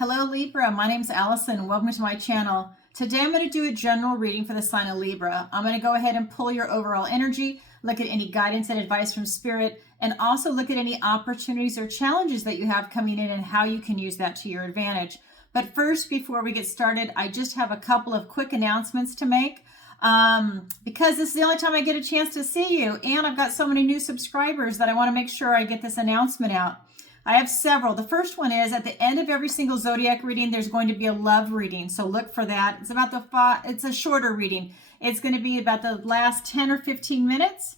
Hello Libra, my name's Allison. Welcome to my channel. Today I'm going to do a general reading for the sign of Libra. I'm going to go ahead and pull your overall energy, look at any guidance and advice from Spirit, and also look at any opportunities or challenges that you have coming in and how you can use that to your advantage. But first, before we get started, I just have a couple of quick announcements to make. Because this is the only time I get a chance to see you, and I've got so many new subscribers that I want to make sure I get this announcement out. I have several. The first one is at the end of every single zodiac reading, there's going to be a love reading. So look for that. It's about it's a shorter reading. It's going to be about the last 10 or 15 minutes.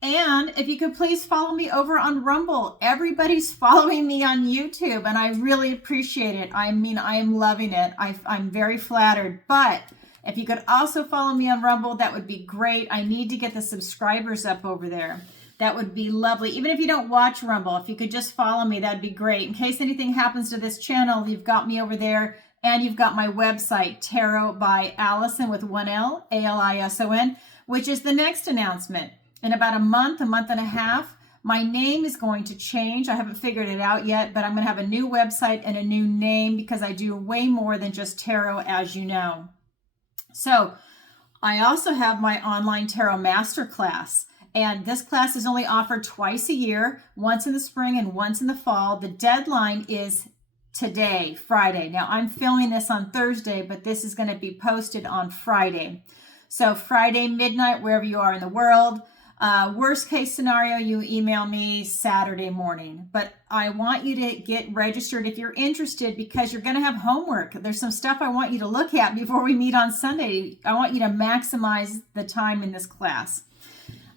And if you could please follow me over on Rumble. Everybody's following me on YouTube, and I really appreciate it. I mean, I am loving it. I'm very flattered. But if you could also follow me on Rumble, that would be great. I need to get the subscribers up over there. That would be lovely. Even if you don't watch Rumble, if you could just follow me, that'd be great. In case anything happens to this channel, you've got me over there, and you've got my website, Tarot by Allison with one L, A-L-I-S-O-N, which is the next announcement. In about a month and a half, my name is going to change. I haven't figured it out yet, but I'm going to have a new website and a new name because I do way more than just tarot, as you know. So I also have my online tarot masterclass. And this class is only offered twice a year, once in the spring and once in the fall. The deadline is today, Friday. Now, I'm filming this on Thursday, but this is going to be posted on Friday. So Friday, midnight, wherever you are in the world. Worst case scenario, you email me Saturday morning. But I want you to get registered if you're interested, because you're going to have homework. There's some stuff I want you to look at before we meet on Sunday. I want you to maximize the time in this class.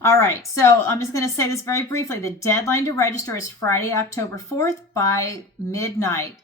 All right, so I'm just going to say this very briefly. The deadline to register is Friday, October 4th by midnight.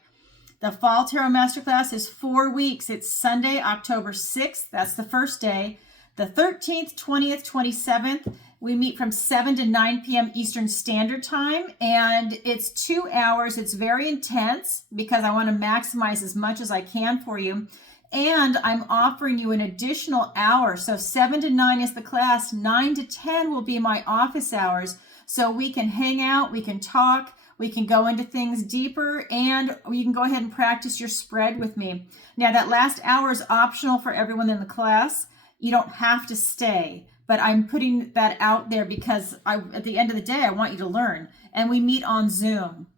The Fall Tarot Masterclass is 4 weeks. It's Sunday, October 6th. That's the first day. The 13th, 20th, 27th, we meet from 7 to 9 p.m. Eastern Standard Time, and it's 2 hours. It's very intense because I want to maximize as much as I can for you. And I'm offering you an additional hour. So 7 to 9 is the class. 9 to 10 will be my office hours. So we can hang out, we can talk, we can go into things deeper, and you can go ahead and practice your spread with me. Now, that last hour is optional for everyone in the class. You don't have to stay, but I'm putting that out there because at the end of the day, I want you to learn. And we meet on Zoom.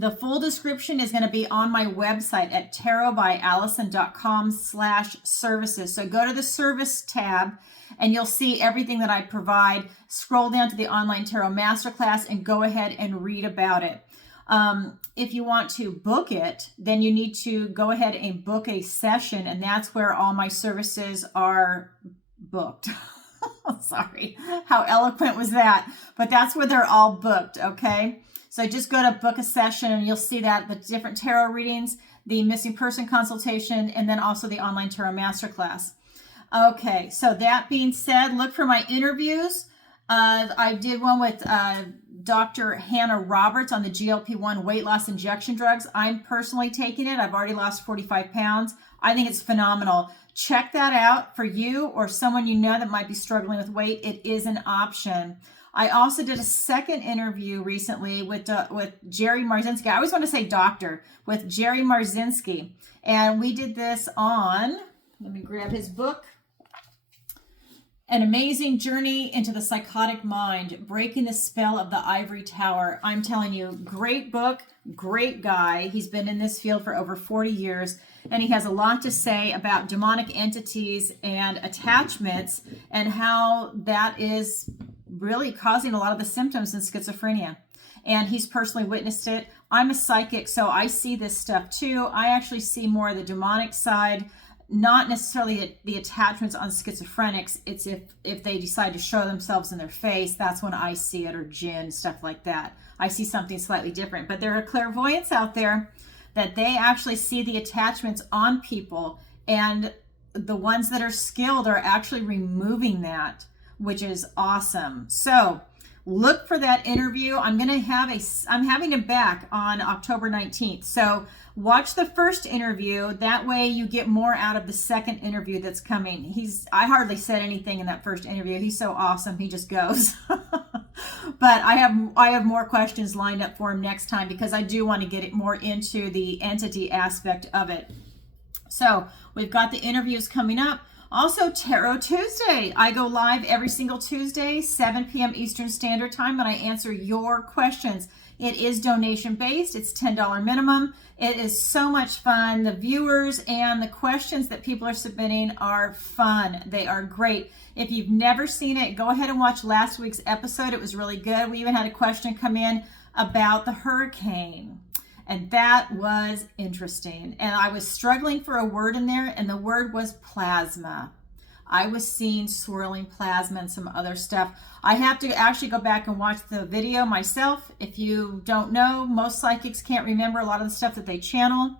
The full description is going to be on my website at tarotbyallison.com/services. So go to the service tab and you'll see everything that I provide. Scroll down to the online tarot masterclass and go ahead and read about it. If you want to book it, then you need to go ahead and book a session, and that's where all my services are booked. Sorry, how eloquent was that? But that's where they're all booked, okay? So just go to book a session and you'll see that the different tarot readings, the missing person consultation, and then also the online tarot masterclass. Okay, so that being said, look for my interviews. I did one with Dr. Hannah Roberts on the GLP-1 weight loss injection drugs. I'm personally taking it. I've already lost 45 pounds. I think it's phenomenal. Check that out for you or someone you know that might be struggling with weight. It is an option. I also did a second interview recently with Jerry Marzinski. I always want to say doctor, with Jerry Marzinski. And we did this on, let me grab his book, An Amazing Journey into the Psychotic Mind, Breaking the Spell of the Ivory Tower. I'm telling you, great book, great guy. He's been in this field for over 40 years, and he has a lot to say about demonic entities and attachments and how that is really causing a lot of the symptoms in schizophrenia. And he's personally witnessed it. I'm a psychic, so I see this stuff too. I actually see more of the demonic side, not necessarily the attachments on schizophrenics. It's if they decide to show themselves in their face, that's when I see it, or jinn, stuff like that. I see something slightly different. But there are clairvoyants out there that they actually see the attachments on people, and the ones that are skilled are actually removing that, which is awesome. So look for that interview. I'm having him back on October 19th. So watch the first interview. That way you get more out of the second interview that's coming. I hardly said anything in that first interview. He's so awesome. He just goes. But I have more questions lined up for him next time, because I do want to get it more into the entity aspect of it. So we've got the interviews coming up. Also, Tarot Tuesday. I go live every single Tuesday, 7 p.m. Eastern Standard Time, and I answer your questions. It is donation based. It's $10 minimum. It is so much fun. The viewers and the questions that people are submitting are fun. They are great. If you've never seen it, go ahead and watch last week's episode. It was really good. We even had a question come in about the hurricane, and that was interesting. And I was struggling for a word in there, and the word was plasma. I was seeing swirling plasma and some other stuff. I have to actually go back and watch the video myself. If you don't know, most psychics can't remember a lot of the stuff that they channel.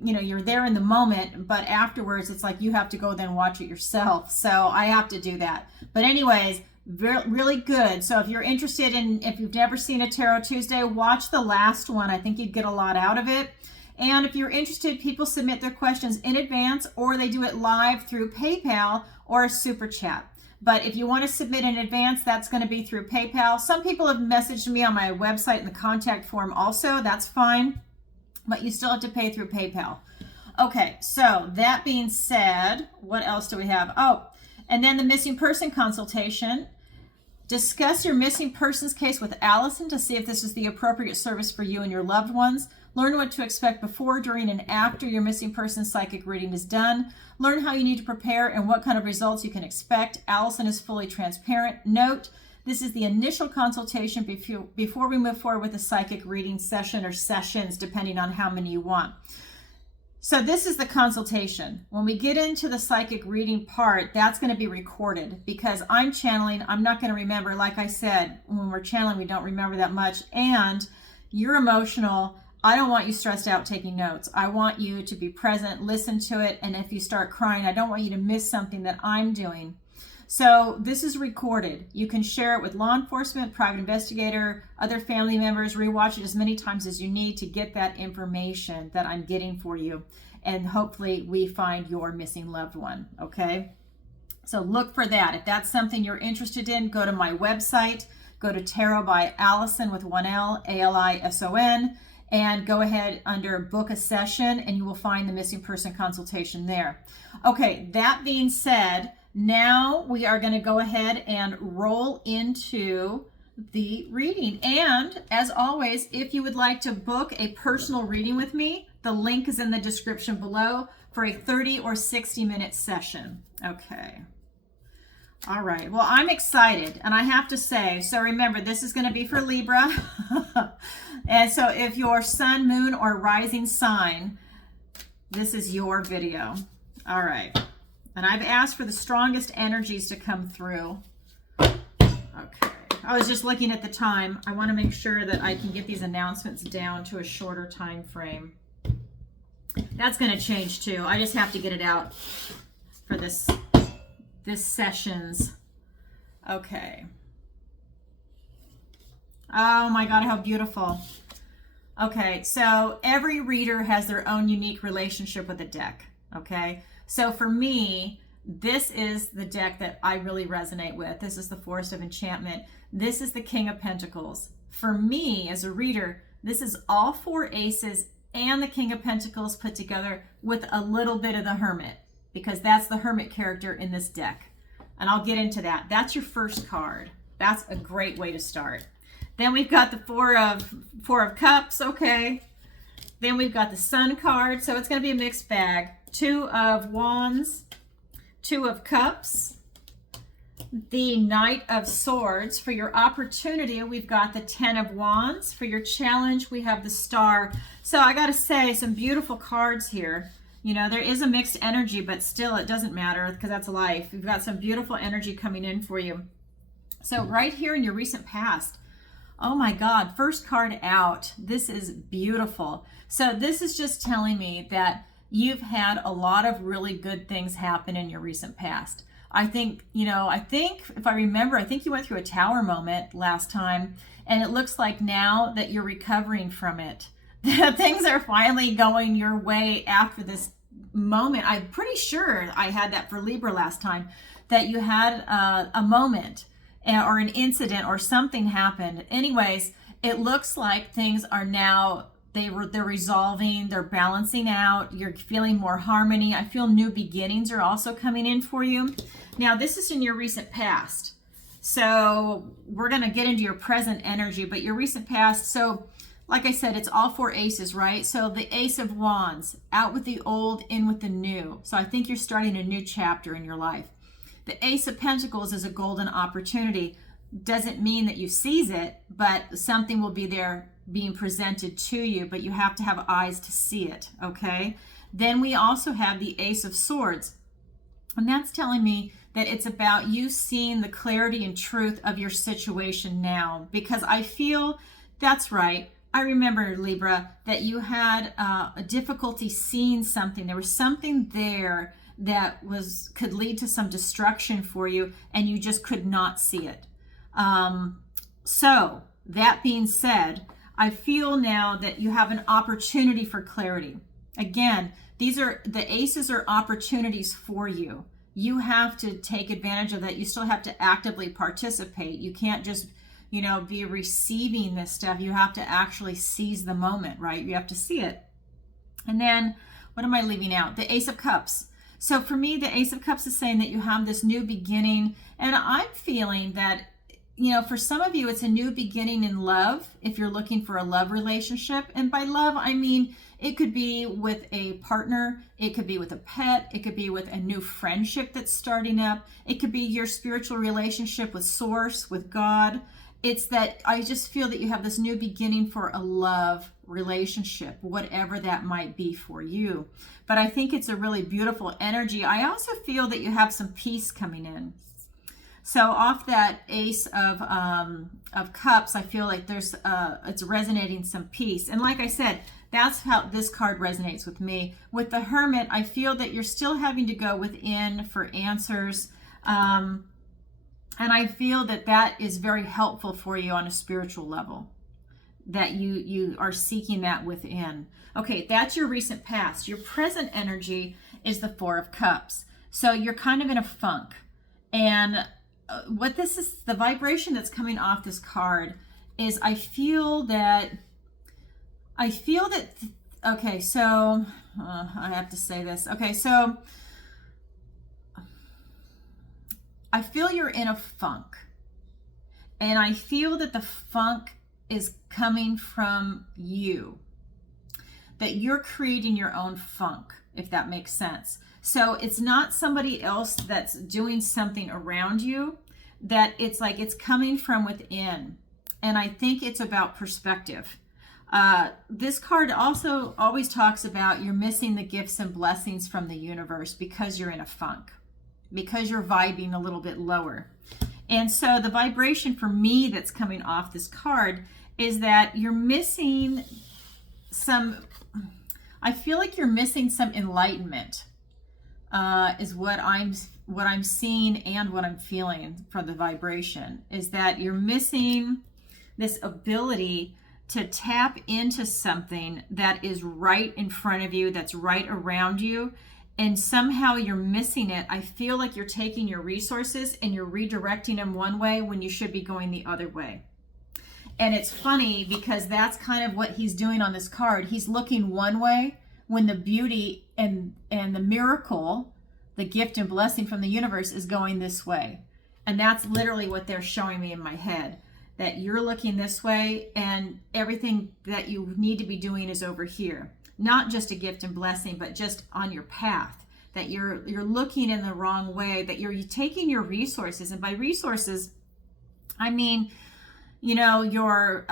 You're there in the moment, but afterwards it's like you have to go then watch it yourself. So I have to do that. But anyways, really good. So if you're interested if you've never seen a Tarot Tuesday, watch the last one. I think you'd get a lot out of it. And if you're interested, people submit their questions in advance, or they do it live through PayPal or a super chat. But if you want to submit in advance, that's going to be through PayPal. Some people have messaged me on my website in the contact form also. That's fine. But you still have to pay through PayPal. Okay, so that being said, what else do we have? Oh, and then the missing person consultation. Discuss your missing persons case with Allison to see if this is the appropriate service for you and your loved ones. Learn what to expect before, during, and after your missing person psychic reading is done. Learn how you need to prepare and what kind of results you can expect. Allison is fully transparent. Note, this is the initial consultation before we move forward with a psychic reading session or sessions, depending on how many you want. So this is the consultation. When we get into the psychic reading part, that's going to be recorded, because I'm channeling. I'm not going to remember. Like I said, when we're channeling, we don't remember that much. And you're emotional. I don't want you stressed out taking notes. I want you to be present, listen to it. And if you start crying, I don't want you to miss something that I'm doing. So this is recorded. You can share it with law enforcement, private investigator, other family members. Rewatch it as many times as you need to get that information that I'm getting for you. And hopefully we find your missing loved one, okay? So look for that. If that's something you're interested in, go to my website. Go to Tarot by Allison with 1L, Alison, and go ahead under book a session, and you will find the missing person consultation there. Okay, that being said, now we are going to go ahead and roll into the reading. And as always, if you would like to book a personal reading with me, the link is in the description below for a 30 or 60-minute session. Okay. All right. Well, I'm excited, and I have to say, so remember, this is going to be for Libra. And so if your sun, moon, or rising sign, this is your video. All right. And I've asked for the strongest energies to come through. Okay. I was just looking at the time. I want to make sure that I can get these announcements down to a shorter time frame. That's going to change too. I just have to get it out for this sessions. Okay. Oh my God, how beautiful. Okay, so every reader has their own unique relationship with the deck, okay? So for me, this is the deck that I really resonate with. This is the Forest of Enchantment. This is the King of Pentacles. For me, as a reader, this is all four aces and the King of Pentacles put together with a little bit of the Hermit, because that's the Hermit character in this deck. And I'll get into that. That's your first card. That's a great way to start. Then we've got the Four of Cups, okay. Then we've got the Sun card, so it's going to be a mixed bag. Two of Wands, Two of Cups, the Knight of Swords. For your opportunity, we've got the 10 of Wands. For your challenge, we have the Star. So I got to say, some beautiful cards here. You know, there is a mixed energy, but still it doesn't matter, because that's life. We've got some beautiful energy coming in for you. So right here in your recent past, oh my God, first card out. This is beautiful. So this is just telling me that you've had a lot of really good things happen in your recent past. I think, if I remember, I think you went through a tower moment last time, and it looks like now that you're recovering from it, that things are finally going your way after this moment. I'm pretty sure I had that for Libra last time, that you had a moment or an incident or something happened. Anyways, it looks like things are now, they're resolving, they're balancing out, you're feeling more harmony. I feel new beginnings are also coming in for you. Now, this is in your recent past. So we're going to get into your present energy, but your recent past. So like I said, it's all 4 aces, right? So the Ace of Wands, out with the old, in with the new. So I think you're starting a new chapter in your life. The Ace of Pentacles is a golden opportunity. Doesn't mean that you seize it, but something will be there being presented to you, but you have to have eyes to see it, okay? Then we also have the Ace of Swords, and that's telling me that it's about you seeing the clarity and truth of your situation now, because I feel that's right. I remember, Libra, that you had a difficulty seeing something. There was something there that could lead to some destruction for you, and you just could not see it. So that being said, I feel now that you have an opportunity for clarity. Again, the aces are opportunities for you. You have to take advantage of that. You still have to actively participate. You can't just, be receiving this stuff. You have to actually seize the moment, right? You have to see it. And then, what am I leaving out? The Ace of Cups. So for me, the Ace of Cups is saying that you have this new beginning. And I'm feeling that, for some of you, it's a new beginning in love, if you're looking for a love relationship. And by love, I mean, it could be with a partner, it could be with a pet, it could be with a new friendship that's starting up, it could be your spiritual relationship with Source, with God. It's that I just feel that you have this new beginning for a love relationship, whatever that might be for you. But I think it's a really beautiful energy. I also feel that you have some peace coming in. So off that Ace of Cups, I feel like it's resonating some peace. And like I said, that's how this card resonates with me. With the Hermit, I feel that you're still having to go within for answers. And I feel that that is very helpful for you on a spiritual level, that you are seeking that within. Okay, that's your recent past. Your present energy is the 4 of Cups. So you're kind of in a funk. And what this is, the vibration that's coming off this card is I feel that, okay, so I have to say this. Okay, so I feel you're in a funk, and I feel that the funk is coming from you, that you're creating your own funk, if that makes sense. So it's not somebody else that's doing something around you, that it's like it's coming from within. And I think it's about perspective. This card also always talks about you're missing the gifts and blessings from the universe because you're in a funk, because you're vibing a little bit lower. And so the vibration for me that's coming off this card is that you're missing some, I feel like you're missing some enlightenment, is what I'm seeing and what I'm feeling from the vibration, is that you're missing this ability to tap into something that is right in front of you, that's right around you, and somehow you're missing it. I feel like you're taking your resources and you're redirecting them one way when you should be going the other way. And it's funny because that's kind of what he's doing on this card. He's looking one way when the beauty and the miracle, the gift and blessing from the universe, is going this way. And that's literally what they're showing me in my head, that you're looking this way and everything that you need to be doing is over here. Not just a gift and blessing, but just on your path, that you're looking in the wrong way, that you're taking your resources. And by resources, I mean, your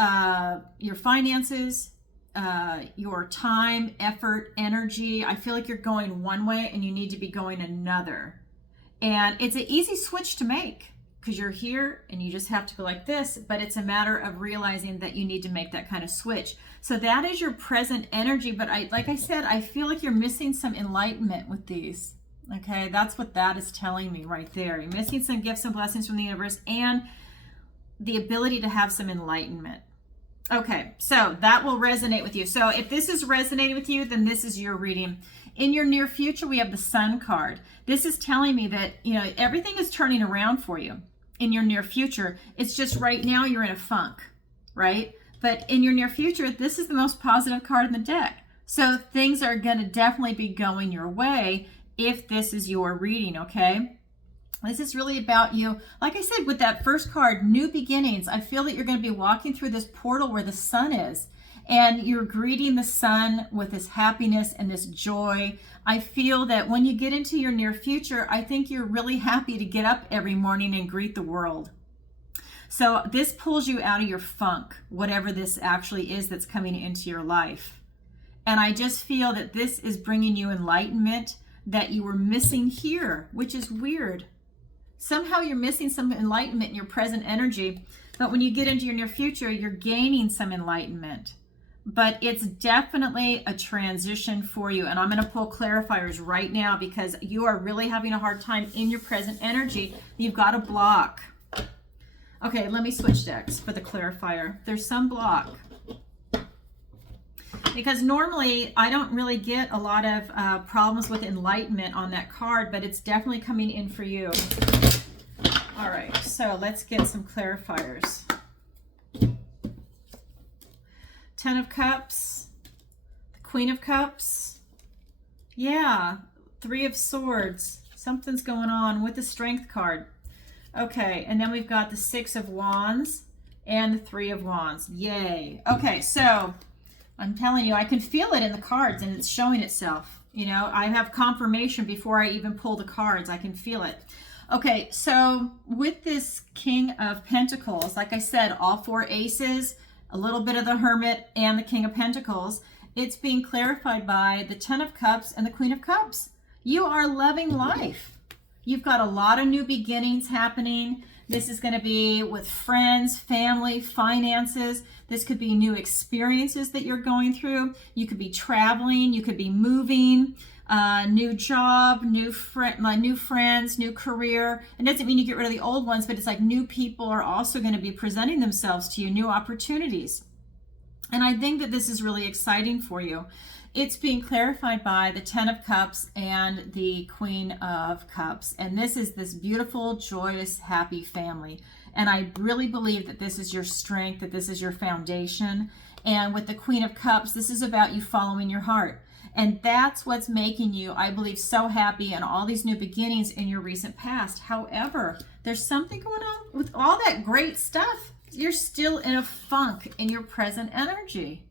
finances, your time, effort, energy. I feel like you're going one way and you need to be going another. And it's an easy switch to make because you're here and you just have to go like this, but it's a matter of realizing that you need to make that kind of switch. So that is your present energy. But like I said, I feel like you're missing some enlightenment with these. Okay, that's what that is telling me right there. You're missing some gifts and blessings from the universe and the ability to have some enlightenment. Okay, so that will resonate with you. So if this is resonating with you, then this is your reading. In your near future, we have the Sun card. This is telling me that, you know, everything is turning around for you in your near future. It's just right now you're in a funk, right? But in your near future, this is the most positive card in the deck. So things are going to definitely be going your way if this is your reading, okay? This is really about you. Like I said, with that first card, new beginnings, I feel that you're going to be walking through this portal where the sun is. And you're greeting the sun with this happiness and this joy. I feel that when you get into your near future, I think you're really happy to get up every morning and greet the world. So this pulls you out of your funk, whatever this actually is that's coming into your life. And I just feel that this is bringing you enlightenment that you were missing here, which is weird. Somehow you're missing some enlightenment in your present energy, but when you get into your near future, you're gaining some enlightenment. But it's definitely a transition for you. And I'm going to pull clarifiers right now because you are really having a hard time in your present energy. You've got a block. Okay, let me switch decks for the clarifier. There's some block. Because normally I don't really get a lot of problems with enlightenment on that card, but it's definitely coming in for you. All right, so let's get some clarifiers. Ten of Cups, the Queen of Cups, yeah, Three of Swords. Something's going on with the Strength card. Okay, and then we've got the Six of Wands and the Three of Wands. Yay. Okay, so I'm telling you, I can feel it in the cards and it's showing itself. You know, I have confirmation before I even pull the cards. I can feel it. Okay, so with this King of Pentacles, like I said, all four aces, a little bit of the Hermit and the King of Pentacles, it's being clarified by the Ten of Cups and the Queen of Cups. You are loving life. You've got a lot of new beginnings happening. This is going to be with friends, family, finances. This could be new experiences that you're going through. You could be traveling. You could be moving. New job, new friends, new career. It doesn't mean you get rid of the old ones, but it's like new people are also going to be presenting themselves to you, new opportunities. And I think that this is really exciting for you. It's being clarified by the Ten of Cups and the Queen of Cups. And this is this beautiful, joyous, happy family. And I really believe that this is your strength, that this is your foundation. And with the Queen of Cups, this is about you following your heart. And that's what's making you, I believe, so happy and all these new beginnings in your recent past. However, there's something going on with all that great stuff. You're still in a funk in your present energy.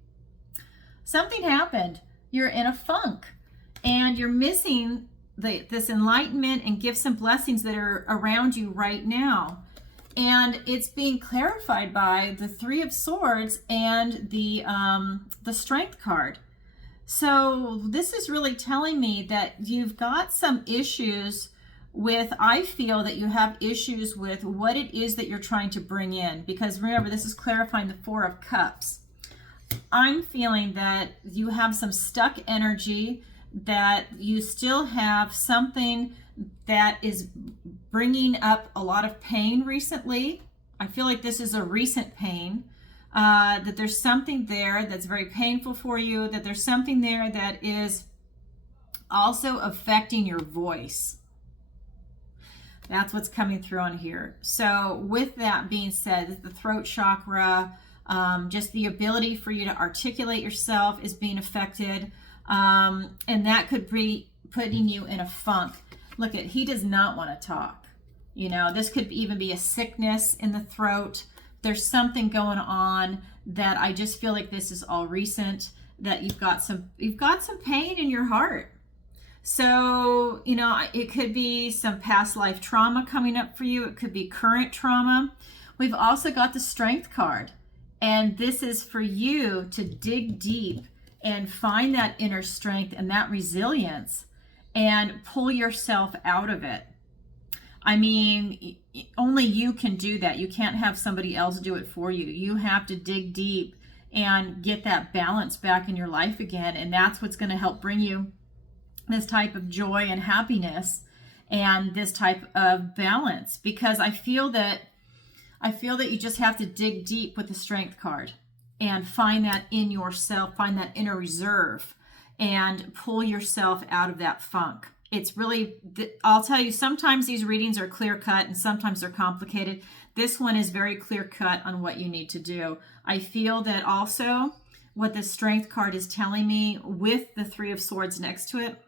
Something happened. You're in a funk and you're missing this enlightenment and gifts and blessings that are around you right now. And it's being clarified by the Three of Swords and the Strength card. So this is really telling me that you've got some issues with, I feel that you have issues with what it is that you're trying to bring in. Because remember, this is clarifying the Four of Cups. I'm feeling that you have some stuck energy, that you still have something that is bringing up a lot of pain recently. I feel like this is a recent pain. That there's something there that's very painful for you, that there's something there that is also affecting your voice. That's what's coming through on here. So with that being said, the throat chakra, just the ability for you to articulate yourself is being affected. And that could be putting you in a funk. Look at, he does not want to talk. You know, this could even be a sickness in the throat. There's something going on that I just feel like this is all recent, that you've got some pain in your heart. So, you know, it could be some past life trauma coming up for you. It could be current trauma. We've also got the Strength card. And this is for you to dig deep and find that inner strength and that resilience and pull yourself out of it. I mean, only you can do that. You can't have somebody else do it for you. You have to dig deep and get that balance back in your life again. And that's what's going to help bring you this type of joy and happiness and this type of balance, because I feel that you just have to dig deep with the Strength card and find that in yourself, find that inner reserve, and pull yourself out of that funk. It's really, I'll tell you, sometimes these readings are clear cut and sometimes they're complicated. This one is very clear cut on what you need to do. I feel that also what the Strength card is telling me with the Three of Swords next to it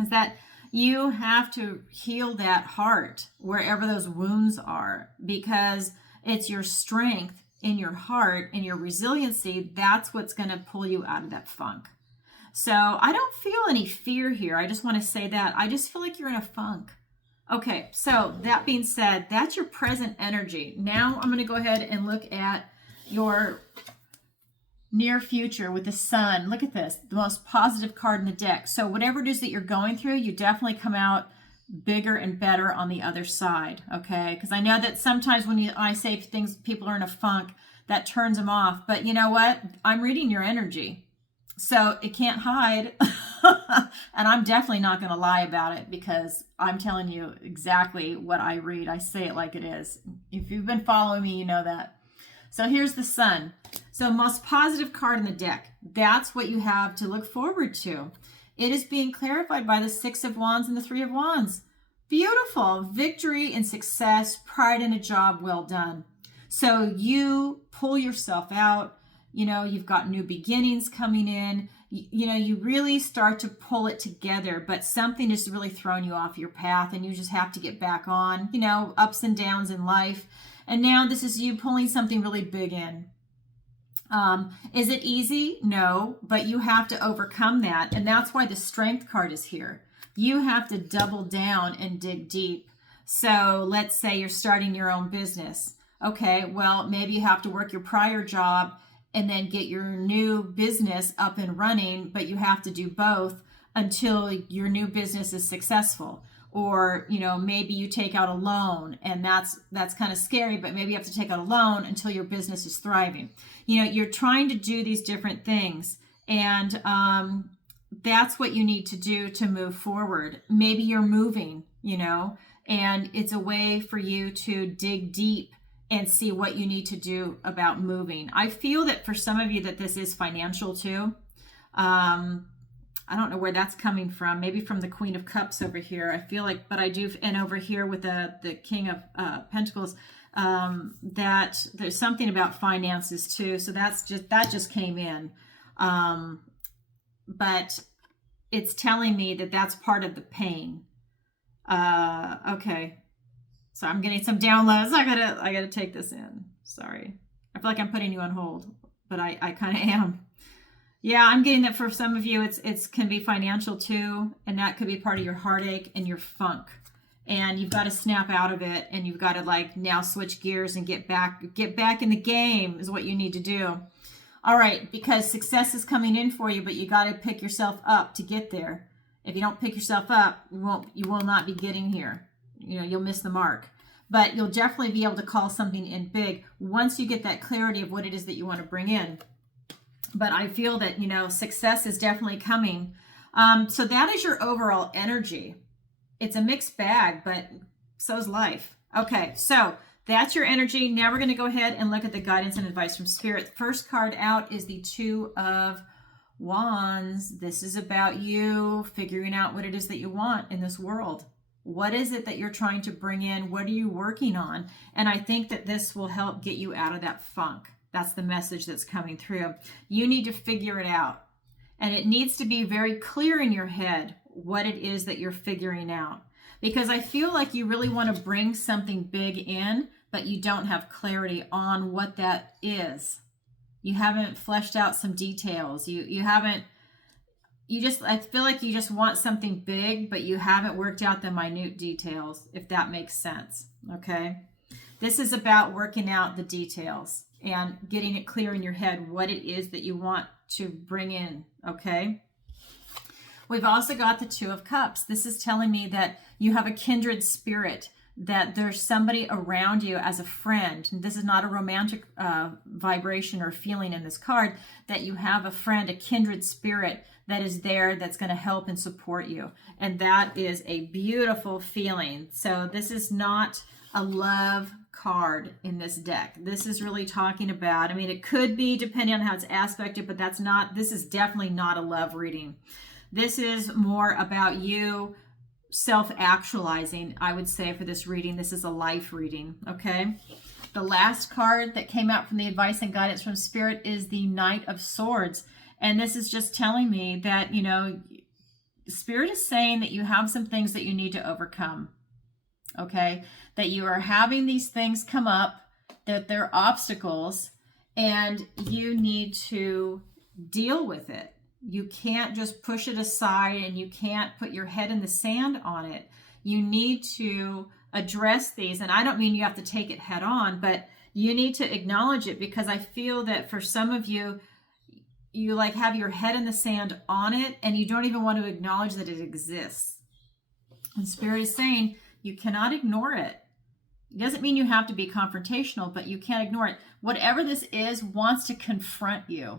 is that you have to heal that heart wherever those wounds are, because it's your strength in your heart and your resiliency that's what's going to pull you out of that funk. So I don't feel any fear here. I just want to say that. I just feel like you're in a funk. Okay, so that being said, that's your present energy. Now I'm going to go ahead and look at your near future with the Sun. Look at this, the most positive card in the deck. So whatever it is that you're going through, you definitely come out bigger and better on the other side, okay? Because I know that sometimes when I say things, people are in a funk, that turns them off. But you know what? I'm reading your energy, so it can't hide. And I'm definitely not going to lie about it, because I'm telling you exactly what I read. I say it like it is. If you've been following me, you know that. So here's the Sun. So most positive card in the deck. That's what you have to look forward to. It is being clarified by the Six of Wands and the Three of Wands. Beautiful. Victory and success, pride in a job well done. So you pull yourself out. You know, you've got new beginnings coming in. You know, you really start to pull it together, but something is really throwing you off your path and you just have to get back on, you know, ups and downs in life. And now this is you pulling something really big in. Is it easy? No, but you have to overcome that. And that's why the Strength card is here. You have to double down and dig deep. So let's say you're starting your own business. Okay, well, maybe you have to work your prior job and then get your new business up and running, but you have to do both until your new business is successful. Or, you know, maybe you take out a loan, and that's kind of scary, but maybe you have to take out a loan until your business is thriving. You know, you're trying to do these different things, and that's what you need to do to move forward. Maybe you're moving, you know, and it's a way for you to dig deep and see what you need to do about moving. I feel that for some of you that this is financial too. I don't know where that's coming from. Maybe from the Queen of Cups over here. I feel like, but I do, and over here with the King of Pentacles, that there's something about finances too. So that just came in. But it's telling me that that's part of the pain. Okay. So I'm getting some downloads. I gotta take this in. Sorry. I feel like I'm putting you on hold, but I kind of am. Yeah, I'm getting that for some of you, it's can be financial too, and that could be part of your heartache and your funk. And you've got to snap out of it, and you've got to like now switch gears and get back in the game is what you need to do. All right, because success is coming in for you, but you got to pick yourself up to get there. If you don't pick yourself up, you will not be getting here. You know, you'll miss the mark. But you'll definitely be able to call something in big once you get that clarity of what it is that you want to bring in. But I feel that, you know, success is definitely coming. So that is your overall energy. It's a mixed bag, but so is life. Okay, so that's your energy. Now we're going to go ahead and look at the guidance and advice from Spirit. First card out is the Two of Wands. This is about you figuring out what it is that you want in this world. What is it that you're trying to bring in? What are you working on? And I think that this will help get you out of that funk. That's the message that's coming through. You need to figure it out. And it needs to be very clear in your head what it is that you're figuring out. Because I feel like you really want to bring something big in, but you don't have clarity on what that is. You haven't fleshed out some details. I feel like you just want something big, but you haven't worked out the minute details, if that makes sense. Okay. This is about working out the details and getting it clear in your head what it is that you want to bring in, okay? We've also got the Two of Cups. This is telling me that you have a kindred spirit that there's somebody around you as a friend. And this is not a romantic vibration or feeling in this card, that you have a friend, a kindred spirit that is there, that's going to help and support you. And that is a beautiful feeling. So this is not a love card in this deck. This is really talking about, I mean, it could be depending on how it's aspected, but this is definitely not a love reading. This is more about you self-actualizing, I would say, for this reading. This is a life reading, okay? The last card that came out from the advice and guidance from Spirit is the Knight of Swords. And this is just telling me that, you know, Spirit is saying that you have some things that you need to overcome, okay? That you are having these things come up, that they're obstacles, and you need to deal with it. You can't just push it aside, and you can't put your head in the sand on it. You need to address these. And I don't mean you have to take it head on, but you need to acknowledge it, because I feel that for some of you, you like have your head in the sand on it, and you don't even want to acknowledge that it exists. And Spirit is saying you cannot ignore it. It doesn't mean you have to be confrontational, but you can't ignore it. Whatever this is wants to confront you.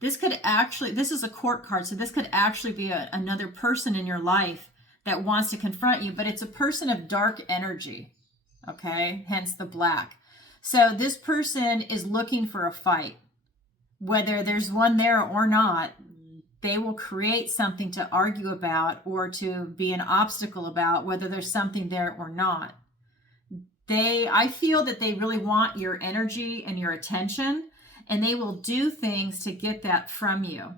This could actually, this is a court card, so this could actually be another person in your life that wants to confront you, but it's a person of dark energy, okay? Hence the black. So this person is looking for a fight. Whether there's one there or not, they will create something to argue about or to be an obstacle about, whether there's something there or not. I feel that they really want your energy and your attention, and they will do things to get that from you.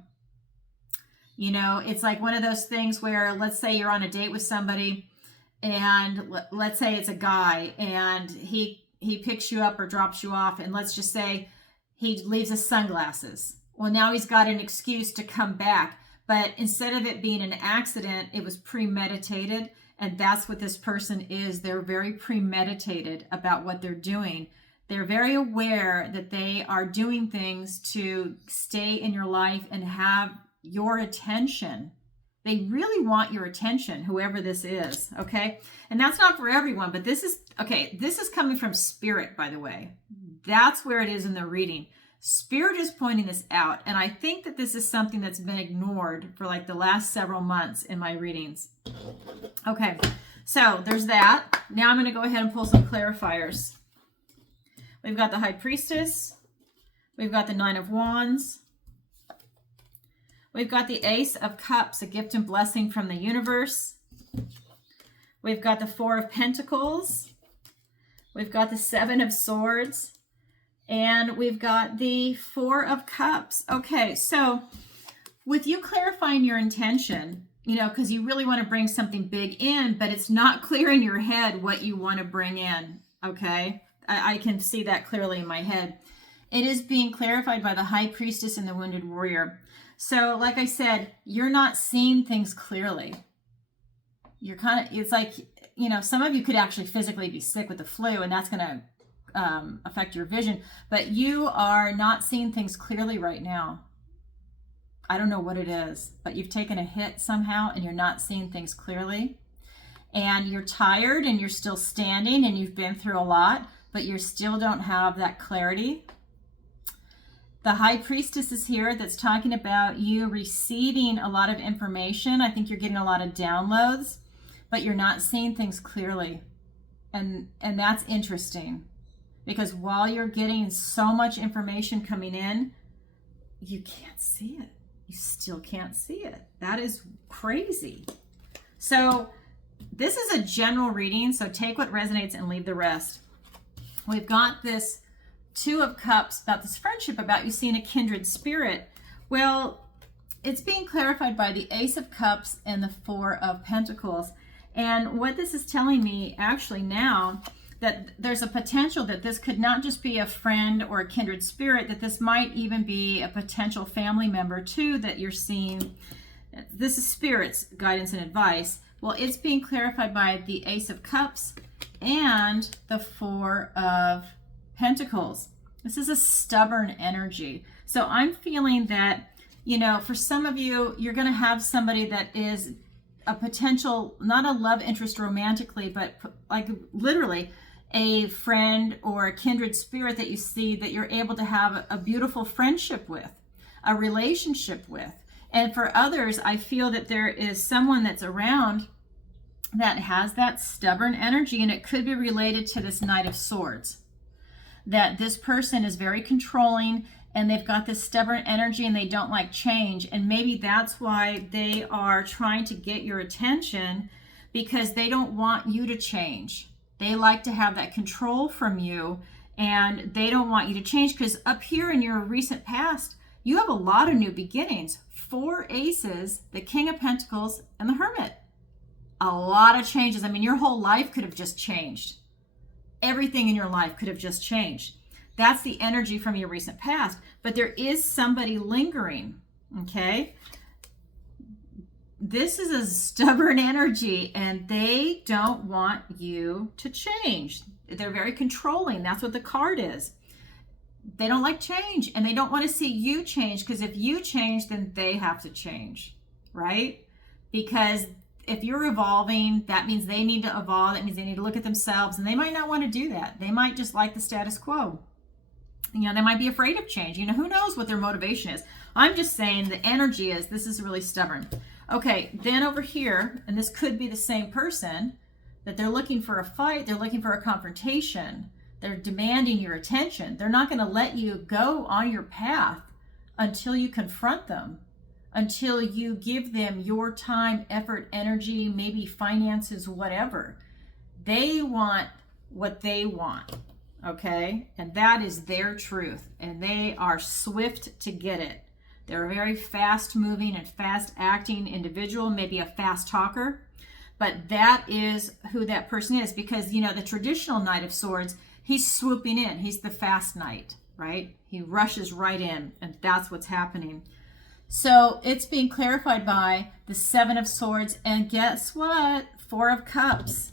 You know, it's like one of those things where, let's say you're on a date with somebody, and let's say it's a guy, and he picks you up or drops you off, and let's just say he leaves his sunglasses. Well, now he's got an excuse to come back. But instead of it being an accident, it was premeditated. And that's what this person is. They're very premeditated about what they're doing. They're very aware that they are doing things to stay in your life and have your attention. They really want your attention, whoever this is, okay? And that's not for everyone, but this is coming from Spirit, by the way. That's where it is in the reading. Spirit is pointing this out, and I think that this is something that's been ignored for like the last several months in my readings. Okay, so there's that. Now I'm going to go ahead and pull some clarifiers. We've got the High Priestess. We've got the Nine of Wands. We've got the Ace of Cups, a gift and blessing from the universe. We've got the Four of Pentacles. We've got the Seven of Swords. And we've got the Four of Cups. Okay, so with you clarifying your intention, you know, because you really want to bring something big in, but it's not clear in your head what you want to bring in, okay? I can see that clearly in my head. It is being clarified by the High Priestess and the Wounded Warrior. So like I said, you're not seeing things clearly. You're kind of, it's like, you know, some of you could actually physically be sick with the flu, and that's going to affect your vision, but you are not seeing things clearly right now. I don't know what it is, but you've taken a hit somehow and you're not seeing things clearly, and you're tired and you're still standing and you've been through a lot, but you still don't have that clarity. The High Priestess is here. That's talking about you receiving a lot of information. I think you're getting a lot of downloads, but you're not seeing things clearly. And that's interesting, because while you're getting so much information coming in, you can't see it. You still can't see it. That is crazy. So this is a general reading, so take what resonates and leave the rest. We've got this Two of Cups about this friendship, about you seeing a kindred spirit. Well, it's being clarified by the Ace of Cups and the Four of Pentacles. And what this is telling me actually now, that there's a potential that this could not just be a friend or a kindred spirit, that this might even be a potential family member too that you're seeing. This is Spirit's guidance and advice. Well, it's being clarified by the Ace of Cups and the Four of Pentacles. This is a stubborn energy. So I'm feeling that, you know, for some of you, you're going to have somebody that is a potential, not a love interest romantically, but like literally a friend or a kindred spirit that you see that you're able to have a beautiful friendship with, a relationship with. And for others, I feel that there is someone that's around that has that stubborn energy, and it could be related to this Knight of Swords. That this person is very controlling and they've got this stubborn energy and they don't like change. And maybe that's why they are trying to get your attention, because they don't want you to change. They like to have that control from you, and they don't want you to change, because up here in your recent past, you have a lot of new beginnings. 4 aces, the King of Pentacles, and the Hermit. A lot of changes. I mean, your whole life could have just changed. Everything in your life could have just changed. That's the energy from your recent past. But there is somebody lingering, okay? This is a stubborn energy, and they don't want you to change. They're very controlling. That's what the card is. They don't like change, and they don't want to see you change, because if you change, then they have to change, right? Because if you're evolving, that means they need to evolve. That means they need to look at themselves, and they might not want to do that. They might just like the status quo. You know, they might be afraid of change. You know, who knows what their motivation is? I'm just saying the energy is, this is really stubborn. Okay, then over here, and this could be the same person, that they're looking for a fight. They're looking for a confrontation. They're demanding your attention. They're not going to let you go on your path until you confront them, until you give them your time, effort, energy, maybe finances, whatever. They want what they want, okay? And that is their truth, and they are swift to get it. They're a very fast-moving and fast-acting individual, maybe a fast talker, but that is who that person is, because, you know, the traditional Knight of Swords, he's swooping in. He's the fast knight, right? He rushes right in, and that's what's happening. So it's being clarified by the 7 of Swords, and guess what? 4 of Cups.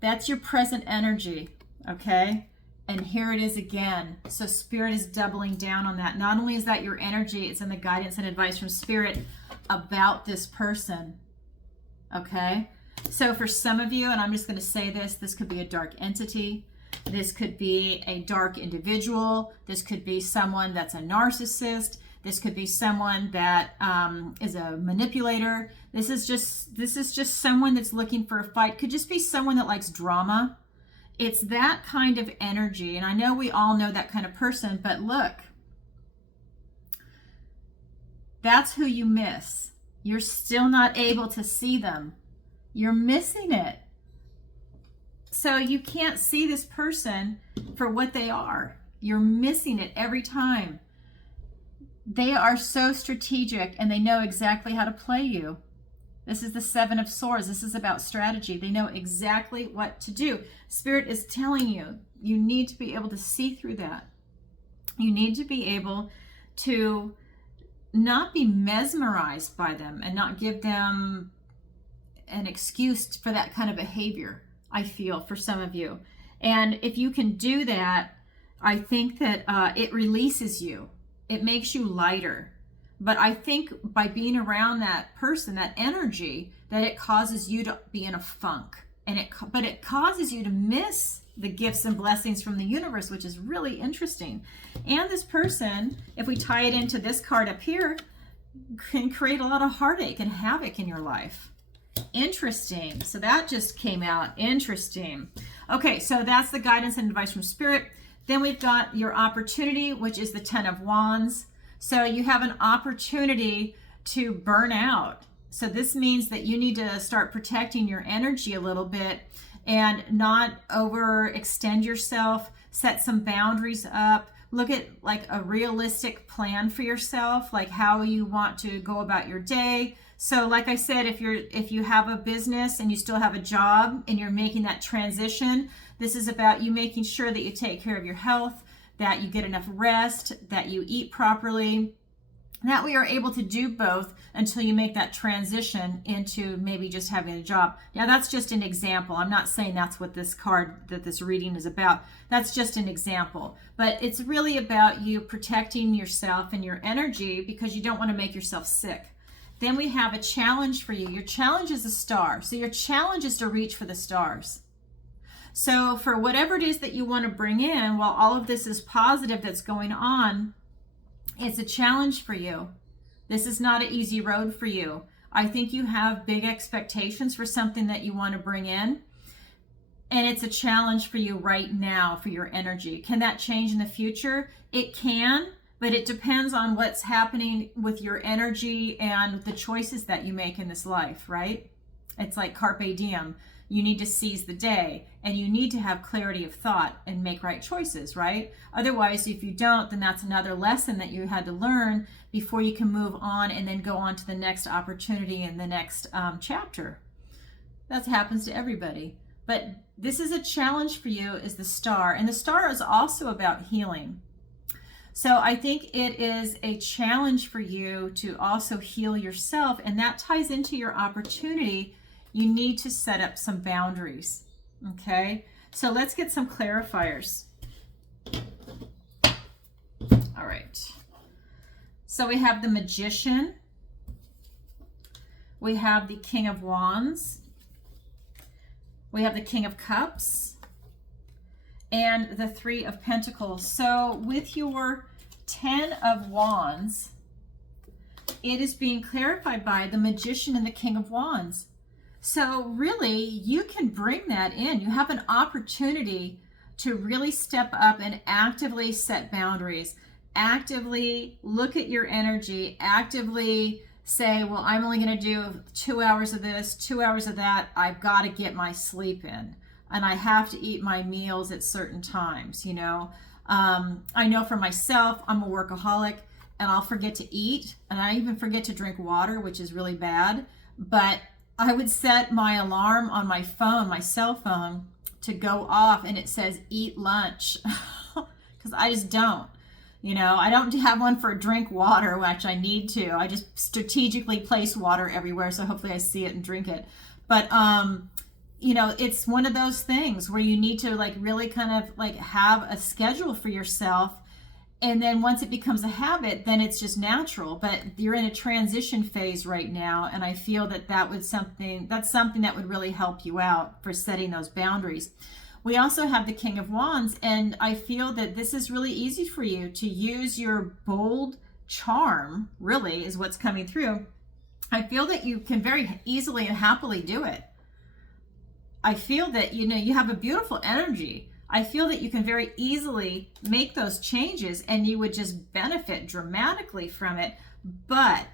That's your present energy, okay? And here it is again. So Spirit is doubling down on that. Not only is that your energy, it's in the guidance and advice from Spirit about this person, okay? So for some of you, and I'm just going to say this could be a dark entity. This could be a dark individual. This could be someone that's a narcissist. This could be someone that is a manipulator. This is just someone that's looking for a fight. Could just be someone that likes drama. It's that kind of energy. And I know we all know that kind of person, but look, that's who you miss. You're still not able to see them. You're missing it. So you can't see this person for what they are. You're missing it every time. They are so strategic, and they know exactly how to play you. This is the 7 of Swords. This is about strategy. They know exactly what to do. Spirit is telling you, you need to be able to see through that. You need to be able to not be mesmerized by them and not give them an excuse for that kind of behavior, I feel, for some of you. And if you can do that, I think that it releases you. It makes you lighter. But I think by being around that person, that energy, that it causes you to be in a funk. But it causes you to miss the gifts and blessings from the universe, which is really interesting. And this person, if we tie it into this card up here, can create a lot of heartache and havoc in your life. Interesting. So that just came out. Interesting. Okay, so that's the guidance and advice from Spirit. Then we've got your opportunity, which is the 10 of Wands. So you have an opportunity to burn out. So this means that you need to start protecting your energy a little bit and not overextend yourself. Set some boundaries up. Look at like a realistic plan for yourself, like how you want to go about your day. So like I said, if you have a business and you still have a job and you're making that transition, this is about you making sure that you take care of your health, that you get enough rest, that you eat properly. That way you're able to do both until you make that transition into maybe just having a job. Now that's just an example. I'm not saying that's what this card, that this reading is about. That's just an example. But it's really about you protecting yourself and your energy, because you don't want to make yourself sick. Then we have a challenge for you. Your challenge is a star. So your challenge is to reach for the stars. So for whatever it is that you want to bring in, while all of this is positive that's going on, it's a challenge for you. This is not an easy road for you. I think you have big expectations for something that you want to bring in. And it's a challenge for you right now for your energy. Can that change in the future? It can, but it depends on what's happening with your energy and the choices that you make in this life, right? It's like carpe diem. You need to seize the day, and you need to have clarity of thought and make right choices, right? Otherwise, if you don't, then that's another lesson that you had to learn before you can move on and then go on to the next opportunity and the next chapter. That happens to everybody. But this is a challenge for you, is the star. And the star is also about healing. So I think it is a challenge for you to also heal yourself. And that ties into your opportunity. You need to set up some boundaries. Okay, so let's get some clarifiers. All right. So we have the Magician. We have the King of Wands. We have the King of Cups. And the Three of Pentacles. So with your 10 of Wands, it is being clarified by the Magician and the King of Wands. So really, you can bring that in. You have an opportunity to really step up and actively set boundaries, actively look at your energy, actively say, well, I'm only going to do 2 hours of this, 2 hours of that. I've got to get my sleep in, and I have to eat my meals at certain times. You know, I know for myself, I'm a workaholic, and I'll forget to eat, and I even forget to drink water, which is really bad. But I would set my alarm on my phone, my cell phone, to go off, and it says eat lunch, because I just don't. You know, I don't have one for drink water, which I need to. I just strategically place water everywhere, so hopefully I see it and drink it. But you know, it's one of those things where you need to like really kind of like have a schedule for yourself. And then once it becomes a habit, then it's just natural. But you're in a transition phase right now, and I feel that that's something that would really help you out for setting those boundaries. We also have the King of Wands, and I feel that this is really easy for you to use your bold charm, really, is what's coming through. I feel that you can very easily and happily do it. I feel that, you know, you have a beautiful energy. I feel that you can very easily make those changes and you would just benefit dramatically from it. But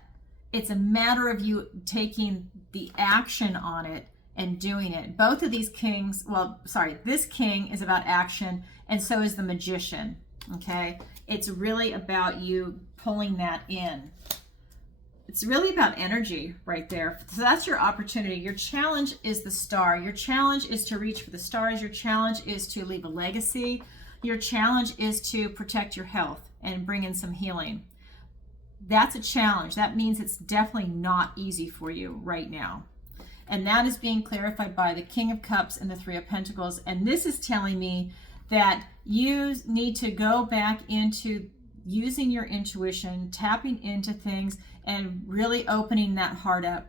it's a matter of you taking the action on it and doing it. Both of these kings, well, sorry, this king is about action, and so is the Magician, okay? It's really about you pulling that in. It's really about energy right there. So that's your opportunity. Your challenge is the star. Your challenge is to reach for the stars. Your challenge is to leave a legacy. Your challenge is to protect your health and bring in some healing. That's a challenge. That means it's definitely not easy for you right now. And that is being clarified by the King of Cups and the Three of Pentacles. And this is telling me that you need to go back into using your intuition, tapping into things, and really opening that heart up.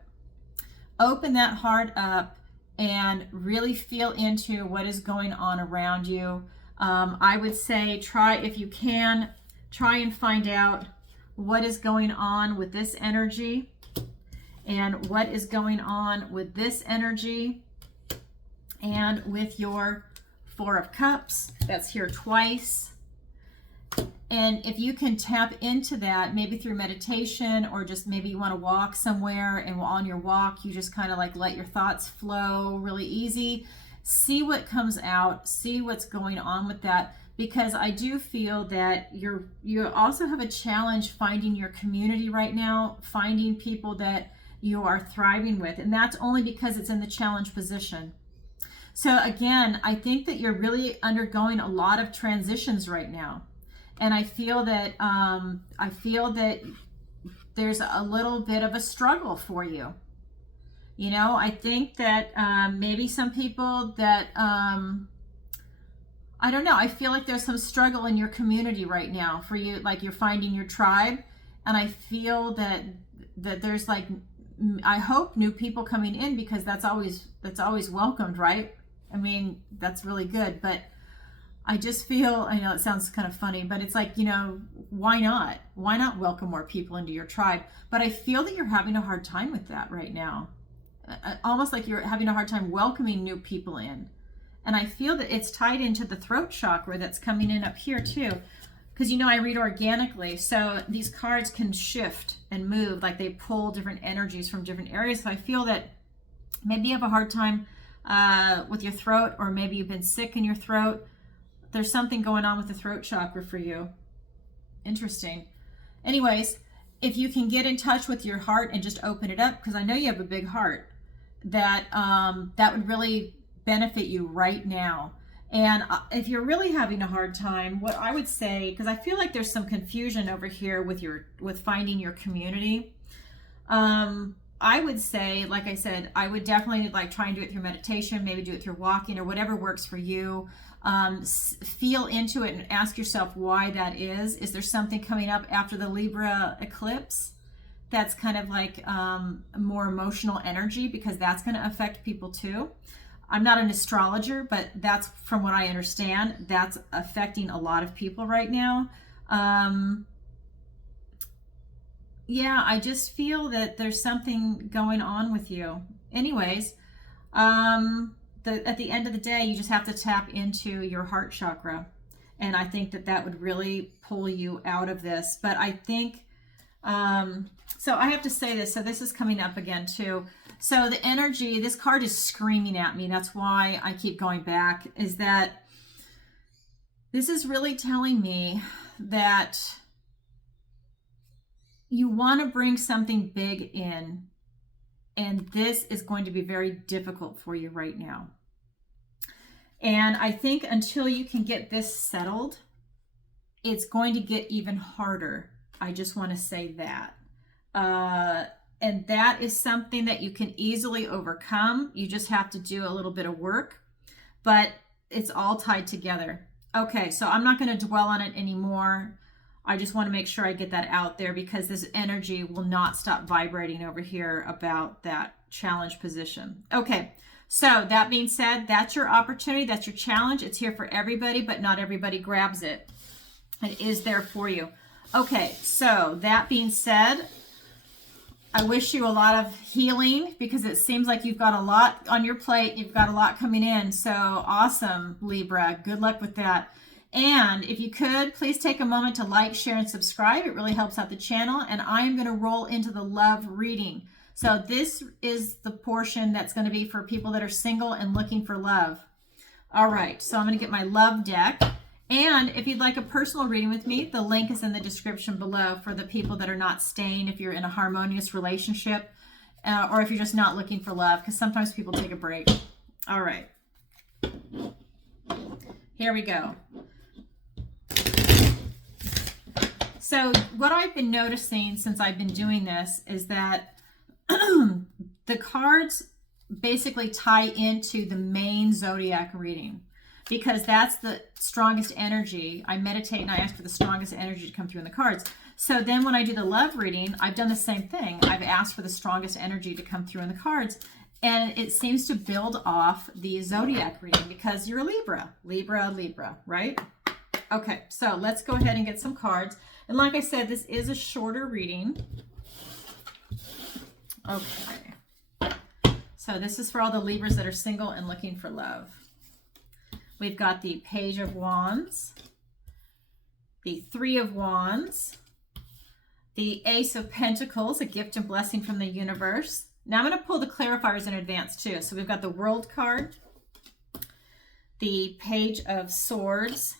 Open that heart up and really feel into what is going on around you. I would say if you can, try and find out what is going on with this energy and what is going on with this energy and with your Four of Cups. That's here twice. And if you can tap into that, maybe through meditation, or just maybe you want to walk somewhere, and on your walk, you just kind of like let your thoughts flow really easy. See what comes out, see what's going on with that, because I do feel that you also have a challenge finding your community right now, finding people that you are thriving with, and that's only because it's in the challenge position. So again, I think that you're really undergoing a lot of transitions right now. And I feel that there's a little bit of a struggle for you. You know, I think that maybe some people that, I don't know, I feel like there's some struggle in your community right now for you, like you're finding your tribe. And I feel that that there's like, I hope, new people coming in, because that's always welcomed, right? I mean, that's really good. But I just feel, I know it sounds kind of funny, but it's like, you know, why not? Why not welcome more people into your tribe? But I feel that you're having a hard time with that right now. Almost like you're having a hard time welcoming new people in. And I feel that it's tied into the throat chakra that's coming in up here too. Because, you know, I read organically. So these cards can shift and move, like they pull different energies from different areas. So I feel that maybe you have a hard time with your throat, or maybe you've been sick in your throat. There's something going on with the throat chakra for you. Interesting. Anyways, if you can get in touch with your heart and just open it up, because I know you have a big heart, that that would really benefit you right now. And if you're really having a hard time, what I would say, because I feel like there's some confusion over here with finding your community. I would say, like I said, I would definitely like try and do it through meditation, maybe do it through walking or whatever works for you. Feel into it and ask yourself why that is. Is there something coming up after the Libra eclipse that's kind of like more emotional energy? Because that's going to affect people too. I'm not an astrologer, but that's, from what I understand, that's affecting a lot of people right now. Yeah, I just feel that there's something going on with you. Anyways, at the end of the day, you just have to tap into your heart chakra. And I think that that would really pull you out of this. But I think, so I have to say this. So this is coming up again too. So the energy, this card is screaming at me. That's why I keep going back, is that this is really telling me that you want to bring something big in, and this is going to be very difficult for you right now. And I think until you can get this settled, it's going to get even harder. I just want to say that. And that is something that you can easily overcome. You just have to do a little bit of work, but it's all tied together. Okay, so I'm not going to dwell on it anymore. I just want to make sure I get that out there, because this energy will not stop vibrating over here about that challenge position. Okay, so that being said, that's your opportunity. That's your challenge. It's here for everybody, but not everybody grabs it. It is there for you. Okay, so that being said, I wish you a lot of healing, because it seems like you've got a lot on your plate. You've got a lot coming in. So awesome, Libra. Good luck with that. And if you could, please take a moment to like, share, and subscribe. It really helps out the channel. And I'm going to roll into the love reading. So this is the portion that's going to be for people that are single and looking for love. All right, so I'm going to get my love deck. And if you'd like a personal reading with me, the link is in the description below for the people that are not staying, if you're in a harmonious relationship, or if you're just not looking for love, because sometimes people take a break. All right. Here we go. So what I've been noticing since I've been doing this is that the cards basically tie into the main zodiac reading, because that's the strongest energy. I meditate and I ask for the strongest energy to come through in the cards. So then when I do the love reading, I've done the same thing. I've asked for the strongest energy to come through in the cards. And it seems to build off the zodiac reading, because you're a Libra. Libra, right? Okay, so let's go ahead and get some cards. And like I said, this is a shorter reading. Okay. So this is for all the Libras that are single and looking for love. We've got the Page of Wands, the Three of Wands, the Ace of Pentacles, a gift and blessing from the universe. Now I'm going to pull the clarifiers in advance too. So we've got the World card, the Page of Swords,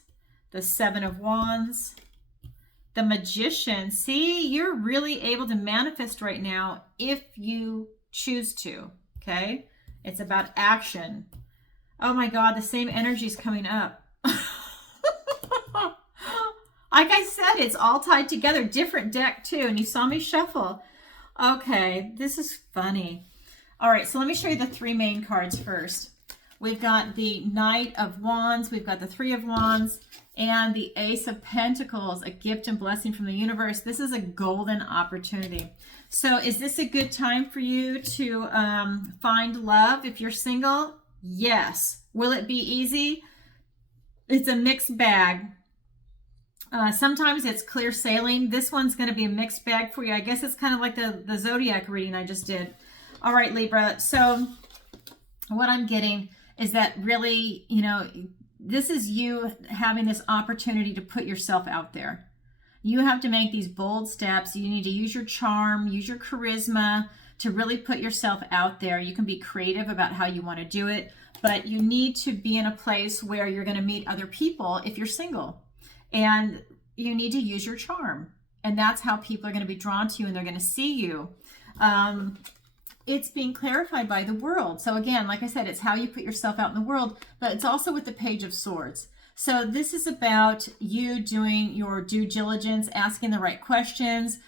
the Seven of Wands, the Magician. See, you're really able to manifest right now if you choose to, okay? It's about action. Oh my God, the same energy is coming up. Like I said, it's all tied together. Different deck too, and you saw me shuffle. Okay, this is funny. All right, so let me show you the three main cards first. We've got the Knight of Wands, we've got the Three of Wands, and the Ace of Pentacles, a gift and blessing from the universe. This is a golden opportunity. So is this a good time for you to find love if you're single? Yes. Will it be easy? It's a mixed bag. Sometimes it's clear sailing. This one's going to be a mixed bag for you. I guess it's kind of like the zodiac reading I just did. All right, Libra. So what I'm getting is that really, you know, this is you having this opportunity to put yourself out there. You have to make these bold steps. You need to use your charm, use your charisma to really put yourself out there. You can be creative about how you want to do it, but you need to be in a place where you're going to meet other people if you're single. And you need to use your charm. And that's how people are going to be drawn to you and they're going to see you. It's being clarified by the world. So again, like I said, it's how you put yourself out in the world, but it's also with the Page of Swords. So this is about you doing your due diligence, asking the right questions,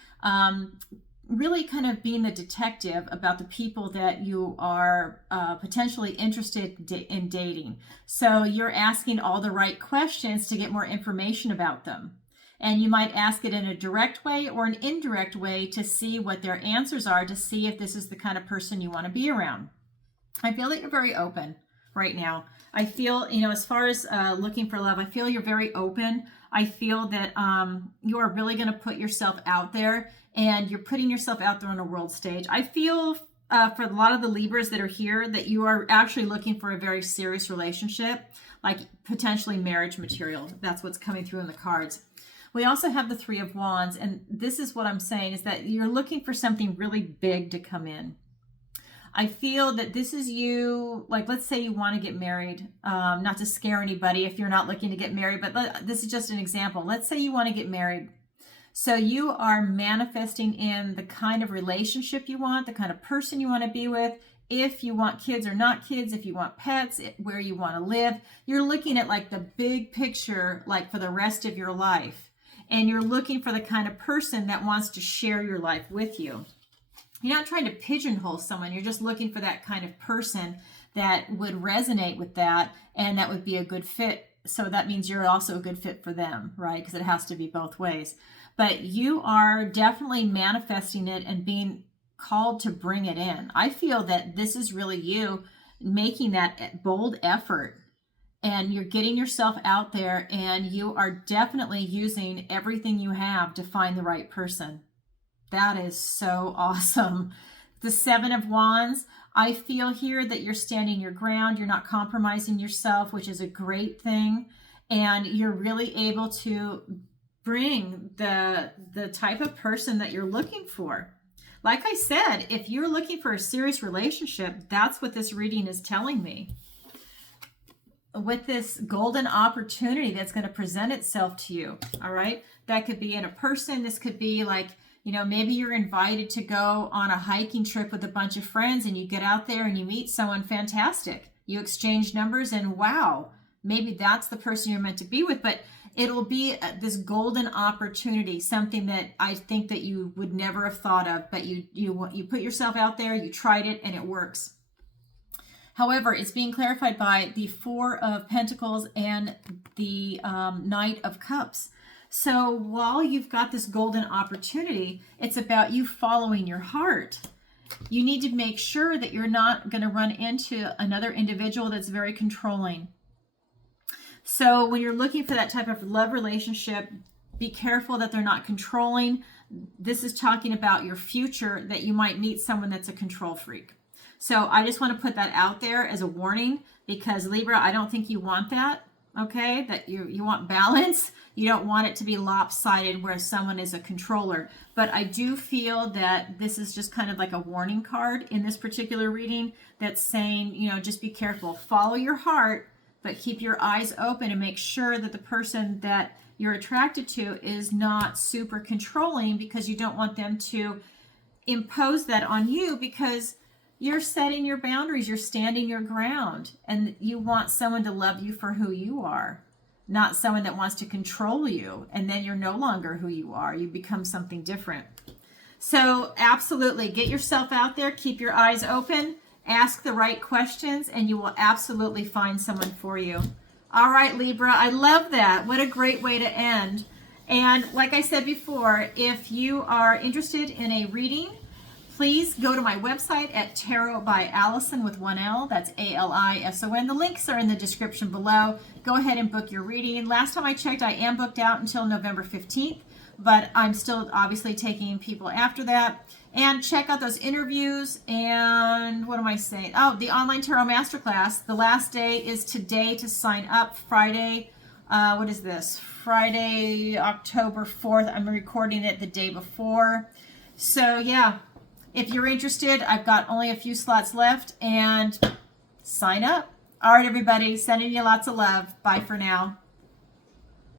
really kind of being the detective about the people that you are potentially interested in dating. So you're asking all the right questions to get more information about them. And you might ask it in a direct way or an indirect way to see what their answers are, to see if this is the kind of person you want to be around. I feel that you're very open right now. I feel, you know, as far as looking for love, I feel you're very open. I feel that you are really going to put yourself out there, and you're putting yourself out there on a world stage. I feel for a lot of the Libras that are here that you are actually looking for a very serious relationship, like potentially marriage material. That's what's coming through in the cards. We also have the Three of Wands, and this is what I'm saying, is that you're looking for something really big to come in. I feel that this is you, like, let's say you want to get married, not to scare anybody if you're not looking to get married, but this is just an example. Let's say you want to get married. So you are manifesting in the kind of relationship you want, the kind of person you want to be with, if you want kids or not kids, if you want pets, where you want to live. You're looking at like the big picture, like for the rest of your life. And you're looking for the kind of person that wants to share your life with you. You're not trying to pigeonhole someone. You're just looking for that kind of person that would resonate with that and that would be a good fit. So that means you're also a good fit for them, right? Because it has to be both ways. But you are definitely manifesting it and being called to bring it in. I feel that this is really you making that bold effort. And you're getting yourself out there, and you are definitely using everything you have to find the right person. That is so awesome. The Seven of Wands, I feel here that you're standing your ground. You're not compromising yourself, which is a great thing. And you're really able to bring the type of person that you're looking for. Like I said, if you're looking for a serious relationship, that's what this reading is telling me. With this golden opportunity that's going to present itself to you, all right? That could be in a person. This could be like, you know, maybe you're invited to go on a hiking trip with a bunch of friends, and you get out there and you meet someone fantastic. You exchange numbers, and wow, maybe that's the person you're meant to be with. But it'll be this golden opportunity, something that I think that you would never have thought of, but you put yourself out there, you tried it, and it works. However, it's being clarified by the Four of Pentacles and the Knight of Cups. So while you've got this golden opportunity, it's about you following your heart. You need to make sure that you're not going to run into another individual that's very controlling. So when you're looking for that type of love relationship, be careful that they're not controlling. This is talking about your future, that you might meet someone that's a control freak. So I just want to put that out there as a warning, because Libra, I don't think you want that, okay? That you want balance. You don't want it to be lopsided where someone is a controller. But I do feel that this is just kind of like a warning card in this particular reading that's saying, you know, just be careful. Follow your heart, but keep your eyes open and make sure that the person that you're attracted to is not super controlling, because you don't want them to impose that on you, because you're setting your boundaries, you're standing your ground, and you want someone to love you for who you are, not someone that wants to control you, and then you're no longer who you are. You become something different. So absolutely, get yourself out there, keep your eyes open, ask the right questions, and you will absolutely find someone for you. All right, Libra, I love that. What a great way to end. And like I said before, if you are interested in a reading, please go to my website at Tarot by Alison with one L. That's ALISON. The links are in the description below. Go ahead and book your reading. Last time I checked, I am booked out until November 15th, but I'm still obviously taking people after that. And check out those interviews. And what am I saying? Oh, the online tarot masterclass. The last day is today to sign up. Friday. What is this? Friday, October 4th. I'm recording it the day before. So yeah, if you're interested, I've got only a few slots left, and sign up. All right, everybody, sending you lots of love. Bye for now.